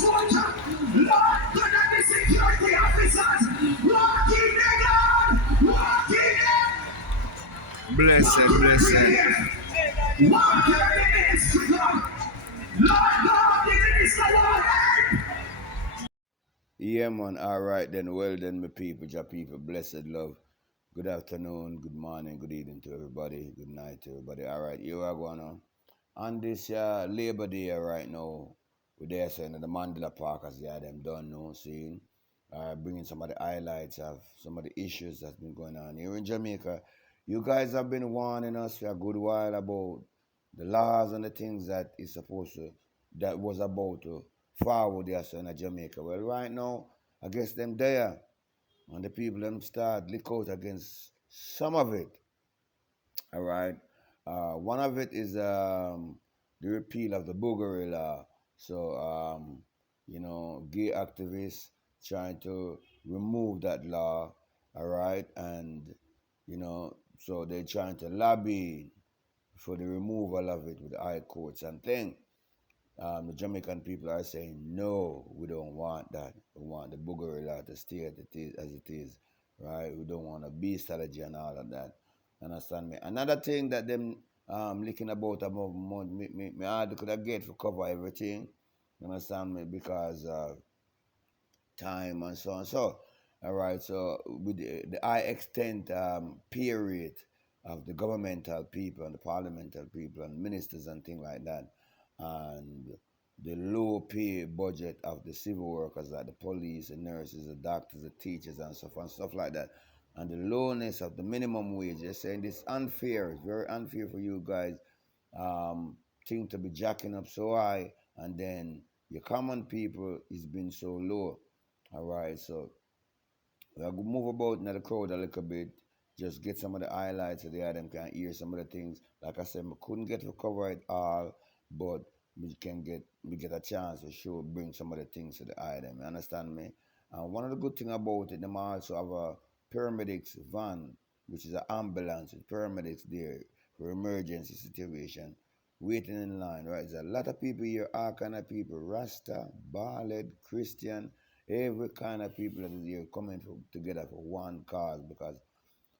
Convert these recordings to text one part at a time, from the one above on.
soldier, Lord, God and the security officers, walking there, God, walking there. Blessed. Walking the ministry, God. Lord God, the minister, Lord. Yeah, man. All right, then. Well, then, my people, your people, blessed love. Good afternoon, good morning, good evening to everybody. Good night to everybody. All right, you are going on this Labor Day right now. We're there saying the Mandela Park, as them done now, seeing, bringing some of the highlights of some of the issues that's been going on here in Jamaica. You guys have been warning us for a good while about the laws and the things that is supposed to, that was about to forward there in Jamaica. Well, right now, I guess them there, and the people them start lick out against some of it. All right. One of it is the repeal of the Buggery law. So, gay activists trying to remove that law. All right. And, so they're trying to lobby for the removal of it with the high courts and things. The Jamaican people are saying, no, we don't want that. We want the Buggery law to stay as it is, right? We don't want a bestiality and all of that. Understand me? Another thing that them licking about me hard could have get for cover everything. You understand me? Because time and so on. So, all right. So with the high extent period of the governmental people and the parliamental people and ministers and things like that, and the low pay budget of the civil workers like the police, the nurses, the doctors, the teachers, and stuff like that, and the lowness of the minimum wage. They're saying this unfair. It's very unfair for you guys. Thing to be jacking up so high, and then your common people is been so low. All right, so we'll move about in the crowd a little bit, just get some of the highlights so the them can hear some of the things. Like I said, we couldn't get to cover it all, but we get a chance to bring some of the things to the item. You understand me? And one of the good thing about it, they also have a paramedics van, which is an ambulance with paramedics there for emergency situation, waiting in line. Right, there's a lot of people here, all kind of people, Rasta, Baaled, Christian, every kind of people that is here coming together for one cause, because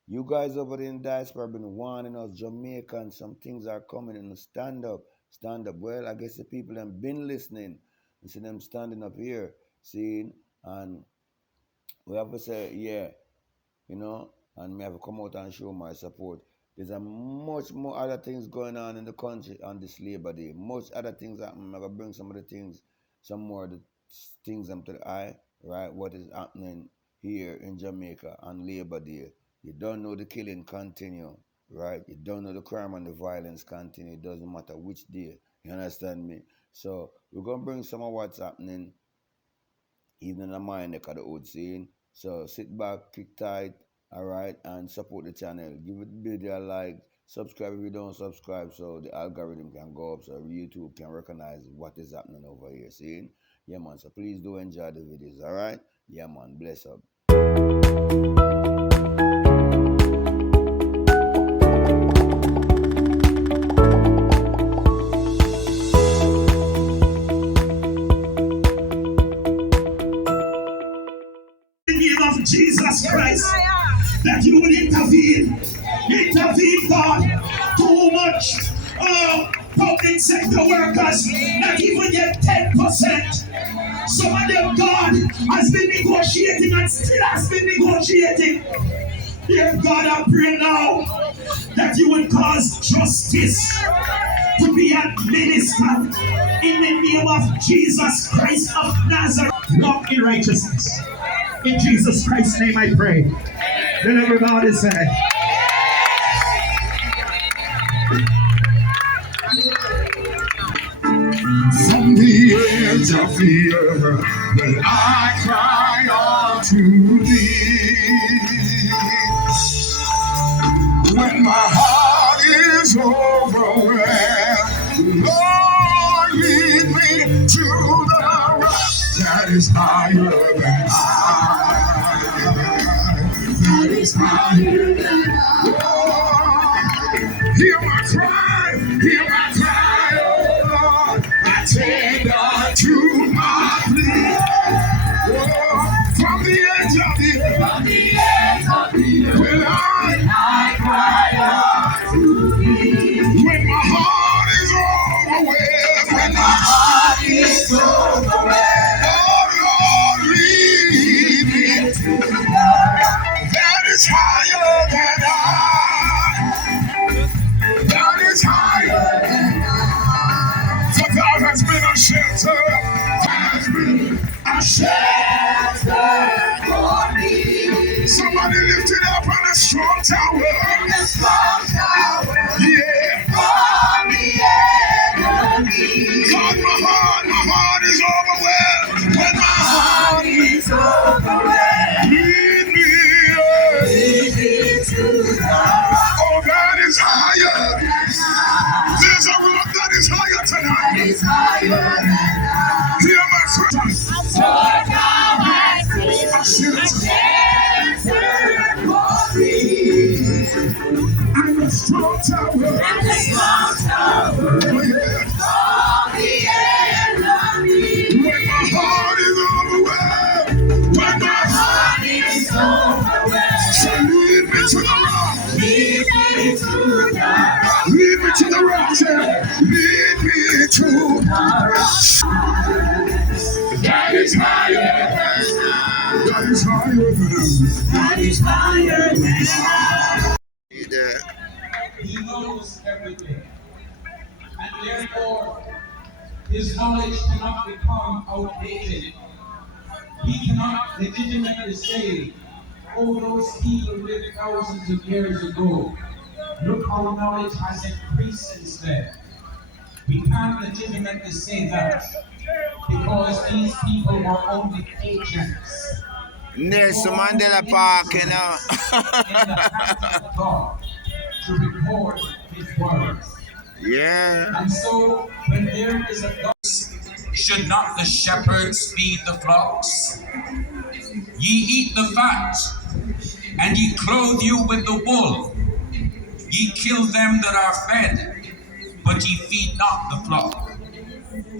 you guys over there in diaspora have been warning us, Jamaicans, some things are coming and stand up. Well, I guess the people have been listening. You see them standing up here, seeing, and we have to say, yeah, and me have to come out and show my support. There's a much more other things going on in the country on this Labor Day. Much other things happen. I'm going to bring some of the things, some more of the things to the eye, right? What is happening here in Jamaica on Labor Day. You don't know the killing continue, right? You don't know the crime and the violence continue. It doesn't matter which day. You understand me? So we're going to bring some of what's happening, even in the mind of the old saying. So sit back, kick tight, all right, and support the channel. Give it video a like, subscribe if you don't subscribe, so the algorithm can go up, so YouTube can recognize what is happening over here. See? Yeah, man. So please do enjoy the videos, all right? Yeah, man. Bless up. Of Jesus Christ, that you will intervene, God. Too much public sector workers not even get 10%. Some of them, God has been negotiating and still has been negotiating. Dear God, I pray now that you will cause justice to be administered in the name of Jesus Christ of Nazareth. Walk in righteousness. In Jesus Christ's name I pray. Then everybody say, from the edge of the earth, when I cry unto thee, when my heart is overwhelmed, Lord, lead me to the rock that is higher than I. That is higher than I. Oh, hear my cry, oh Lord. I tend unto my shelter for me. Somebody lift it up on a strong tower. And a strong tower. Yeah. For the enemy. God, my heart is overwhelmed. When my heart is overwhelmed. Lead me to the rock. Oh, God is higher. There's a rock that is higher tonight. That is higher than I. Hear my friend. For now I see a shelter for me. I'm a strong tower. I'm a strong tower. Oh, yeah. For the enemy. When my heart is overwhelmed. When my heart is overwhelmed. So lead me to the rock. Lead me to the rock. Lead me to the rock. Lead me to the rock. That is higher than I. That is higher than I. That is higher than I. He knows everything. And therefore, his knowledge cannot become outdated. He cannot legitimately say, oh, those people lived thousands of years ago. Look how knowledge has increased since then. We can't legitimately say that because these people were only agents. Nelson Mandela Park, you know. In the hands of God to record his words. Yeah. And so, when there is a God, should not the shepherds feed the flocks? Ye eat the fat, and ye clothe you with the wool. Ye kill them that are fed, but ye feed not the flock.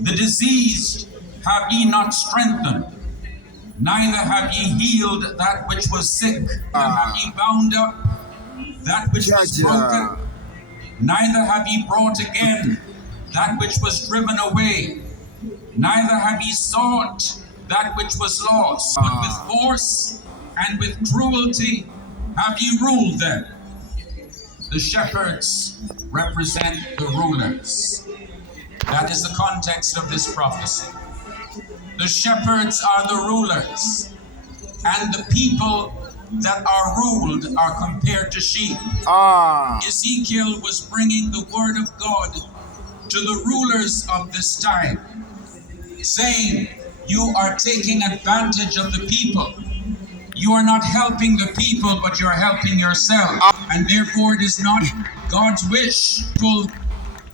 The diseased have ye not strengthened, neither have ye healed that which was sick. Have ye bound up that which was broken, neither have ye brought again that which was driven away, neither have ye sought that which was lost, but with force and with cruelty have ye ruled them. The shepherds represent the rulers. That is the context of this prophecy. The shepherds are the rulers, and the people that are ruled are compared to sheep. Ezekiel was bringing the word of God to the rulers of this time, saying, you are taking advantage of the people. You are not helping the people, but you're helping yourself. And therefore it is not God's wish. People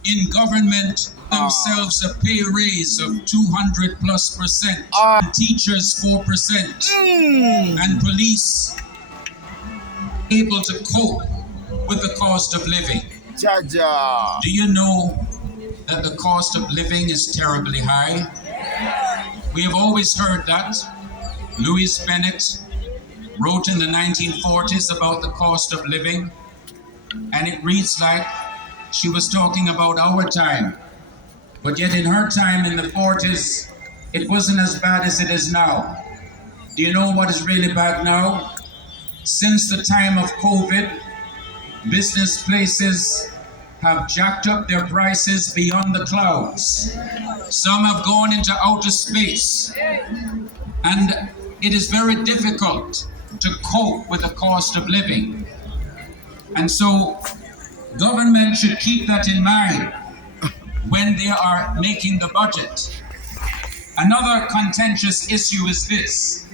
in government themselves a pay raise of 200+%, and teachers 4%, and police able to cope with the cost of living. Do you know that the cost of living is terribly high? We have always heard that. Louise Bennett wrote in the 1940s about the cost of living, and it reads like she was talking about our time. But yet in her time in the 40s, it wasn't as bad as it is now. Do you know what is really bad now? Since the time of COVID, business places have jacked up their prices beyond the clouds. Some have gone into outer space. And it is very difficult to cope with the cost of living. And so government should keep that in mind when they are making the budget. Another contentious issue is this.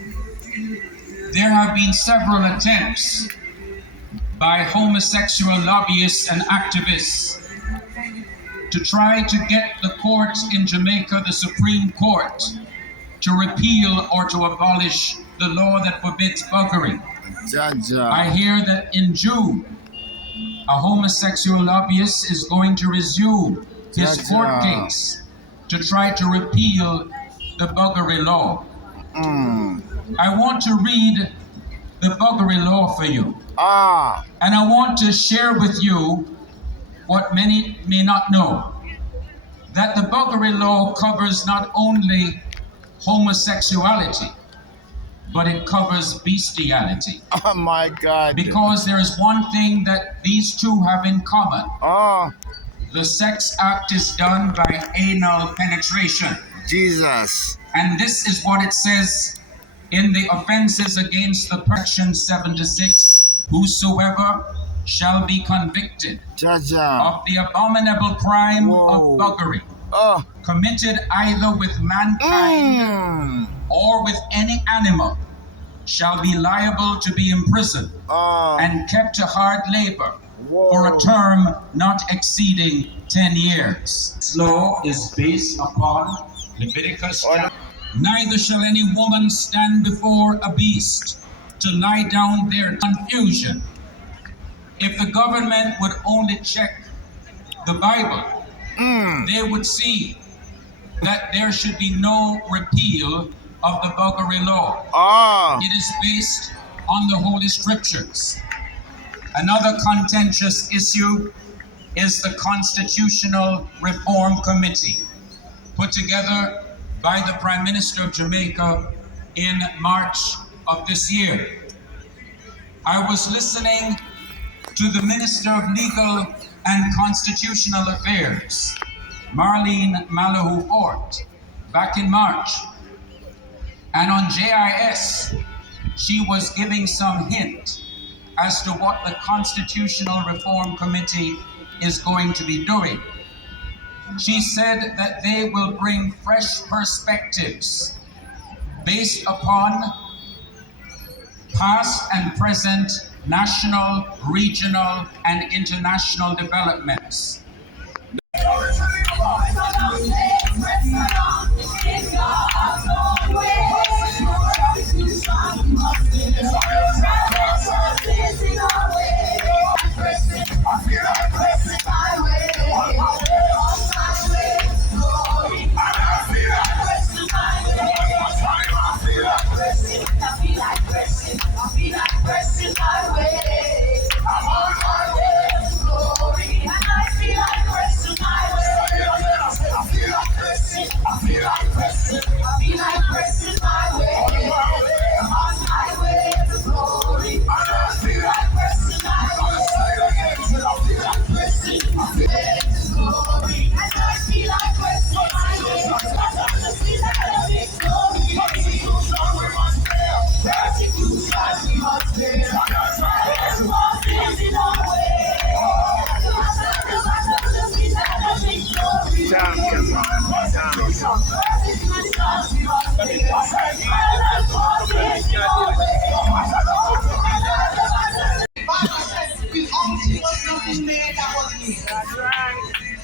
There have been several attempts by homosexual lobbyists and activists to try to get the court in Jamaica, the Supreme Court, to repeal or to abolish the law that forbids buggery. I hear that in June, a homosexual lobbyist is going to resume his court case to try to repeal the buggery law. I want to read the buggery law for you. And I want to share with you what many may not know. That the buggery law covers not only homosexuality, but it covers bestiality. Oh my God. Because there is one thing that these two have in common. The sex act is done by anal penetration. Jesus. And this is what it says in the offenses against the section 76: whosoever shall be convicted of the abominable crime of buggery, committed either with mankind or with any animal, shall be liable to be imprisoned and kept to hard labor for a term not exceeding 10 years. This law is based upon Leviticus. Neither shall any woman stand before a beast to lie down their confusion. If the government would only check the Bible, they would see that there should be no repeal of the buggery law. It is based on the Holy Scriptures. Another contentious issue is the Constitutional Reform Committee, put together by the Prime Minister of Jamaica in March of this year. I was listening to the Minister of Legal and Constitutional Affairs, Marlene Malahou Fort, back in March. And on JIS, she was giving some hint as to what the Constitutional Reform Committee is going to be doing. She said that they will bring fresh perspectives based upon past and present national, regional, and international developments.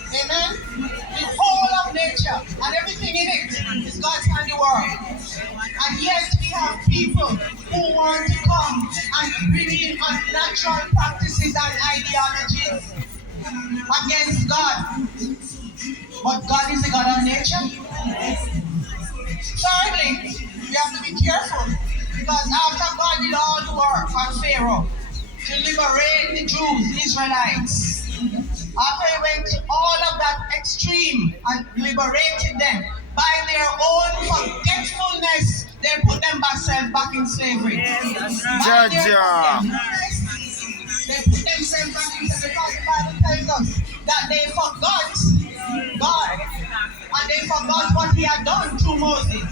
Amen. The whole of nature and everything in it is God's handiwork. And yet we have people who want to come and bring in unnatural practices and ideologies against God. But God is the God of nature. Thirdly, we have to be careful, because after God did all the work on Pharaoh to liberate the Jews, the Israelites, after he went to all of that extreme and liberated them, by their own forgetfulness, they put themselves back in slavery. By their forgetfulness, they put themselves back in slavery, because the Bible tells us that they forgot God, and they forgot what he had done through Moses.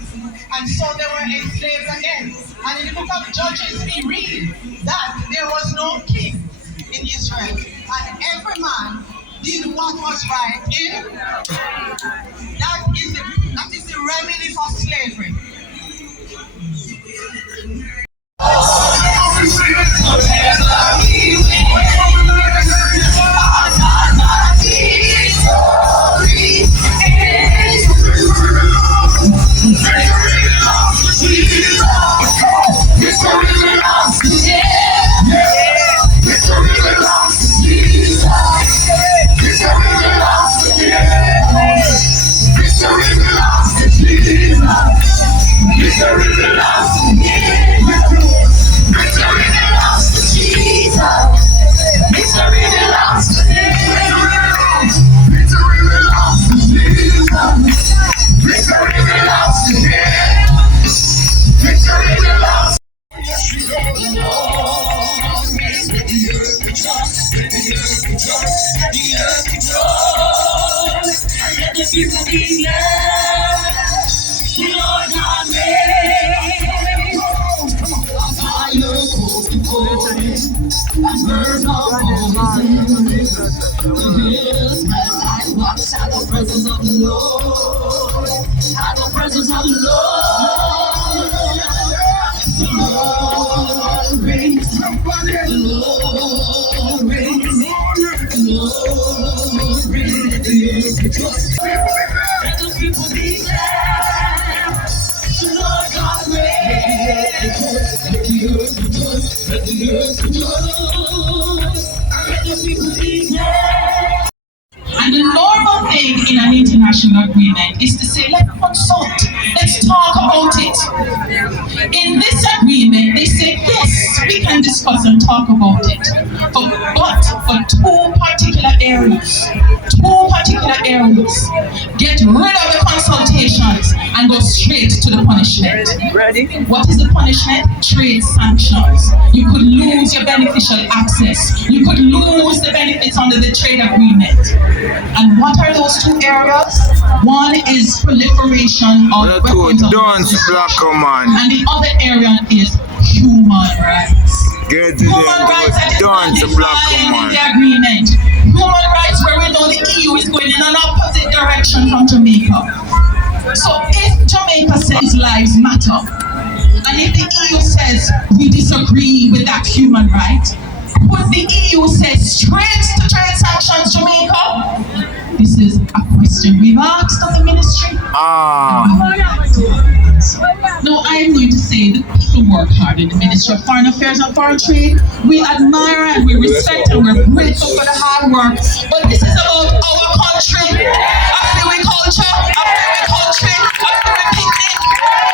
And so they were enslaved again. And in the book of Judges, we read that there was no king in Israel, and every man did what was right in. That is the remedy for slavery. Birds of voices. The hills press I watch at the presence of the Lord. At the presence of the Lord. The Lord reigns. The Lord reigns. The Lord reigns. Let the people declare. The Lord God reigns. Let the earth rejoice. Let the earth rejoice. Let the people declare. And the normal thing in an international agreement is to say, let's consult, let's talk about it. In this agreement, they say, yes, we can discuss and talk about it. But for two particular areas, get rid of the consultations and go straight to the punishment. Ready? What is the punishment? Trade sanctions. You could lose your beneficial access. You could lose the benefits under the trade agreement. And what are those two areas? One is proliferation of weapons of mass destruction, and the other area is human rights. Human rights that is not defined in the agreement. Human rights where we know the EU is going in an opposite direction from Jamaica. So if Jamaica says lives matter, and if the EU says we disagree with that human right, would the EU say straight to trade sanctions Jamaica? This is a question we've asked of the ministry. No, I'm going to say that people work hard in the Ministry of Foreign Affairs and Foreign Trade. We admire and we respect and we're grateful for the hard work. But this is about our country, our Fluid culture, our Fluid country, our Fluid picnic.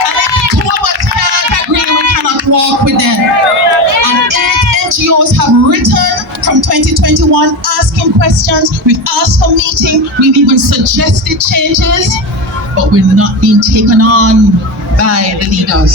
And if the two of us cannot agree, we cannot walk with them. And 8 NGOs have written from 2021 asking questions. We've asked for meeting. We've even suggested changes. But we're not being taken on by the leaders.